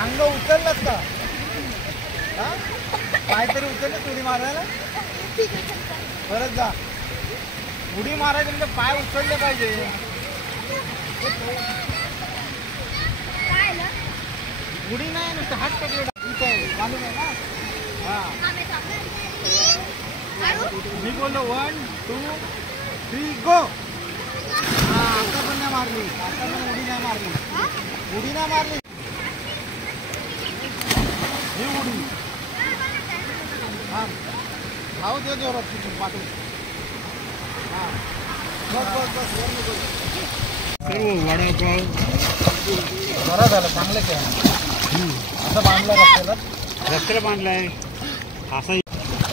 अंग उचललंस का? पाय तरी उचललं उडी मारायला परत जा. उडी मारायची म्हणजे पाय उचलले पाहिजे. उडी नाही नुसतं हात पकडलं मालूम आहे ना. हा मी बोललो 1 2 3 गो. हा आता पण नाही मारली. आता पण उडी नाही मारली. उडी नाही मारली ही उडी. हा भाऊ दे जोरात तिथून पाठवून. हा बस बस बस सर्व वडापाव बरं झालं चांगलं केलं. असं बांधलं रस्त्याला बांधलं आहे असं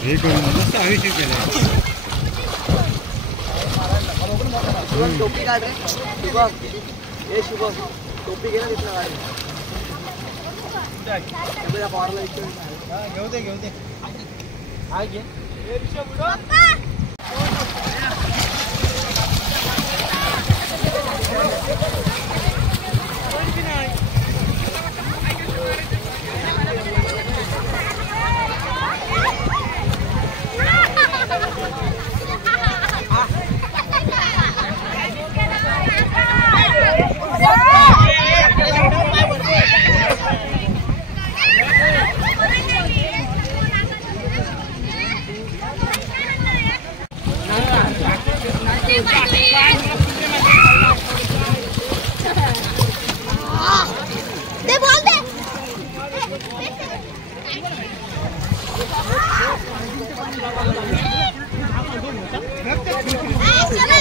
हे करून मस्त आयुष्य केलं. टोपी काढ रे शुभम. हे शुभम टोपी घे ना तिथलं गाडी. घेऊ दे घेऊ दे. हा घे. चला